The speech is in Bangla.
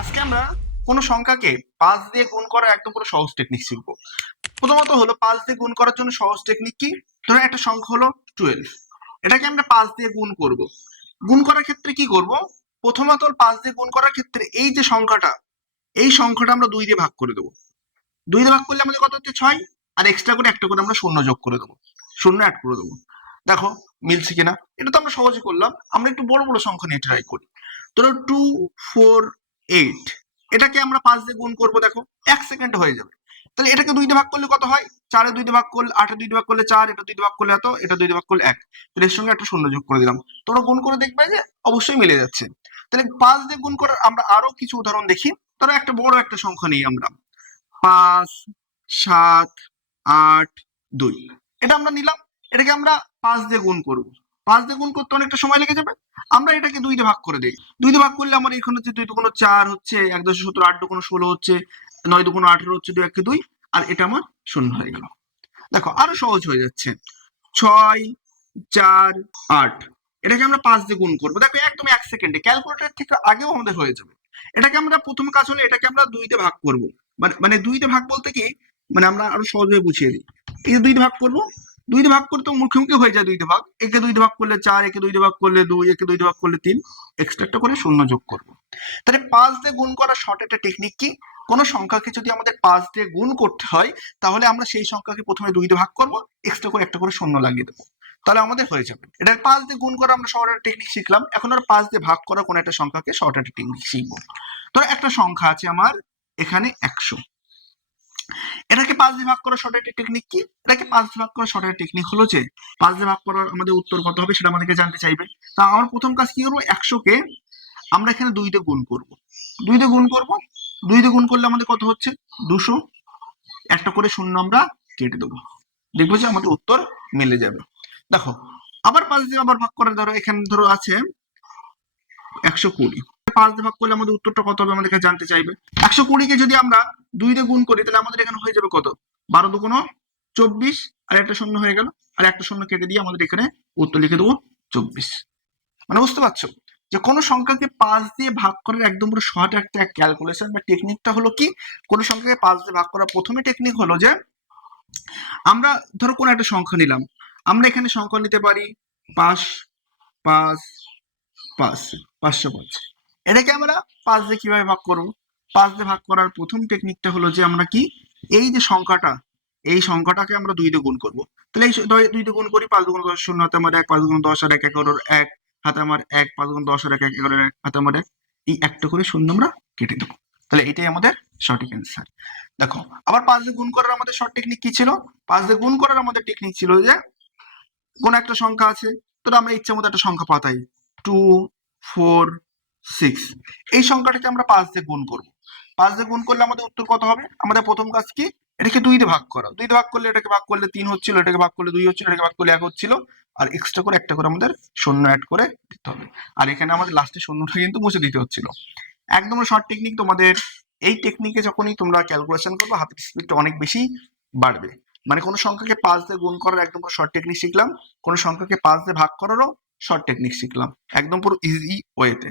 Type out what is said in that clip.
আজকে আমরা কোনো সংখ্যাকে 5 দিয়ে গুণ করার একদম পুরো সহজ টেকনিক শিখবো। প্রথমত হলো 5 দিয়ে গুণ করার জন্য সহজ টেকনিক কি? ধরুন একটা সংখ্যা হলো 12, এটাকে আমরা 5 দিয়ে গুণ করব। গুণ করার ক্ষেত্রে কি করব? প্রথমত 5 দিয়ে গুণ করার ক্ষেত্রে এই যে সংখ্যাটা, এই সংখ্যাটা আমরা 2 দিয়ে ভাগ করে দেবো। 2 দিয়ে ভাগ করলে আমাদের কত হচ্ছে 6, আর এক্সট্রা করে একটা করে আমরা শূন্য যোগ করে দেবো, শূন্য অ্যাড করে দেবো। দেখো মিলছে কিনা? এটা তো আমরা সহজে করলাম। আমরা একটু বড় বড় সংখ্যা নিয়ে ট্রাই করি। ধরো 2, 4, 8, এটাকে আমরা 5 দিয়ে গুণ করবো। দেখো 1 সেকেন্ড হয়ে যাবে। তাহলে এটাকে 2 দিয়ে ভাগ করলে কত হয়? 4 এ 2 দিয়ে ভাগ করলে, 8 এ 2 দিয়ে ভাগ করলে 4, এটা 2 দিয়ে ভাগ করলে এত, এটা 2 দিয়ে ভাগ করলে 1। তাহলে এর সঙ্গে একটা শূন্য যোগ করে দিলাম। তোমরা গুণ করে দেখবে যে অবশ্যই মিলে যাচ্ছে। তাহলে 5 দিয়ে গুণ করার আমরা আরো কিছু উদাহরণ দেখি। ধরো একটা বড় একটা সংখ্যা নিই আমরা, 5, 7, 8, 2, এটা আমরা নিলাম। এটাকে আমরা 5 দিয়ে গুণ করব। 5 দিয়ে গুণ করতে অনেকটা সময় লেগে যাবে। আমরা এটাকে 2 দিয়ে ভাগ করে দেই। 2 দিয়ে ভাগ করলে আমার এখানে হচ্ছে 2 দুগুণ 4 হচ্ছে, 1 10 17, 8 দুগুণ 16 হচ্ছে, 9 দুগুণ 18 হচ্ছে, 2 1 2, আর এটা আমার শূন্য হয়ে গেল। দেখো আরো সহজ হয়ে যাচ্ছে। 6, 4, 8, এটাকে আমরা 5 দিয়ে গুণ করবো। দেখো একদম 1 সেকেন্ডে, ক্যালকুলেটর থেকে আগেও আমাদের হয়ে যাবে। এটাকে আমরা প্রথম কাজ হলো এটাকে আমরা 2 দিয়ে ভাগ করব। মানে 2 দিয়ে ভাগ বলতে কি, মানে আমরা আরো সহজভাবে বুঝিয়ে দিই। এই যে 2 দিয়ে ভাগ করব, 2 দিয়ে ভাগ করতে মুখোমুখি হয়ে যায় 2 দিয়ে ভাগ। একে 2 দিয়ে ভাগ করলে 4, একে 2 দিয়ে ভাগ করলে 2, একে 2 দিয়ে ভাগ করলে 3, এক্সট্রা একটা করে শূন্য যোগ করব। তাহলে 5 দিয়ে গুণ করার শর্ট একটা টেকনিক কি? কোনো সংখ্যাকে যদি আমাদের 5 দিয়ে গুণ করতে হয়, তাহলে আমরা সেই সংখ্যাকে প্রথমে 2 দিয়ে ভাগ করব, এক্সট্রা করে একটা করে শূন্য লাগিয়ে দেবো। তাহলে আমাদের হয়ে যাবে। এটা 5 দিয়ে গুণ করা আমরা শর্ট একটা টেকনিক শিখলাম। এখন আর 5 দিয়ে ভাগ করা কোনো একটা সংখ্যাকে শর্ট একটা টেকনিক শিখবো। ধরো একটা সংখ্যা আছে আমার এখানে 100, এটাকে 5 দিয়ে ভাগ করার শর্ট একটা টেকনিক কি? এটাকে 5 দিয়ে ভাগ করার শর্ট একটা টেকনিক হলো যে 5 দিয়ে ভাগ করার আমাদের উত্তর কত হবে সেটা আমাদেরকে জানতে চাইবে। তা আমার প্রথম কাজ কি করবো? 100 কে আমরা এখানে 2 দিয়ে গুণ করব। 2 দিয়ে গুণ করব, 2 দিয়ে গুণ করলে আমাদের কত হচ্ছে? 200, একটা করে শূন্য আমরা কেটে দেবো। দেখবো যে আমাদের উত্তর মিলে যাবে। দেখো আবার 5 দিয়ে আবার ভাগ করে, ধরো এখানে ধরো আছে 120, 5 দিয়ে ভাগ করলে আমাদের উত্তরটা কত হবে আমাদেরকে জানতে চাইবে। 120 কে যদি আমরা 2 দিয়ে গুণ করি, তাহলে আমাদের এখানে হয়ে যাবে কত? 12 দুগুণ 24, আর একটা শূন্য হয়ে গেল, আর একটা শূন্য কেটে দিয়ে আমাদের এখানে উত্তর লিখে দেবো 24। মানে বুঝতে পারছো যে কোনো সংখ্যাকে 5 দিয়ে ভাগ করার একদম পুরো শর্ট একটা ক্যালকুলেশন বা টেকনিকটা হলো কি? কোনো সংখ্যাকে 5 দিয়ে ভাগ করার প্রথমে টেকনিক হলো যে আমরা ধরো কোনো একটা সংখ্যা নিলাম, আমরা এখানে সংখ্যা নিতে পারি 5, 5, 5, 505। এটাকে আমরা 5 দিয়ে কিভাবে ভাগ করব? 5 দিয়ে ভাগ করার প্রথম টেকনিকটা হলো যে আমরা কি, এই যে সংখ্যাটা, এই সংখ্যাটাকে আমরা 2 দিয়ে গুণ করব। তাহলে এই 2 দিয়ে গুণ করি, 5 দুগুণ 10, শূন্য হাতে আমার 1, 5 দুগুণ 10 আর 1 11, 1 হাতে আমার 1, 5 দুগুণ 10 আর 1 11, 1 হাতে আমার 1, এই একটা করে শূন্য আমরা কেটে দেবো। তাহলে এটাই আমাদের সঠিক অ্যান্সার। দেখো আবার 5 দিয়ে গুণ করার আমাদের শর্ট টেকনিক কি ছিল? 5 দিয়ে গুণ করার আমাদের টেকনিক ছিল যে কোন একটা সংখ্যা আছে, তো আমরা ইচ্ছা মতো একটা সংখ্যা পাতাই, 2, 4, 6, এই সংখ্যাটাকে আমরা 5 দিয়ে গুণ করব। 5 দিয়ে গুণ করলে আমাদের উত্তর কত হবে? আমাদের প্রথম কাজ কি? এটাকে 2 দিয়ে ভাগ করা। 2 দিয়ে ভাগ করলে এটাকে ভাগ করলে 3 হচ্ছিল, এটাকে ভাগ করলে 2 হচ্ছিল, এটাকে ভাগ করলে 1 হচ্ছিল, আর এক্সট্রা করে একটা করে আমাদের শূন্য অ্যাড করে দিতে হবে। আর এখানে আমাদের লাস্টে শূন্যটা কিন্তু মুছে দিতে হচ্ছিল। একদম শর্ট টেকনিক। তোমাদের এই টেকনিকে যখনই তোমরা ক্যালকুলেশন করবে, হাতের স্পিডটা অনেক বেশি বাড়বে। মানে কোনো সংখ্যাকে 5 দিয়ে গুণ করার একদম পুরো শর্ট টেকনিক শিখলাম, কোনো সংখ্যাকে 5 দিয়ে ভাগ করারও শর্ট টেকনিক শিখলাম, একদম পুরো ইজি ওয়েতে।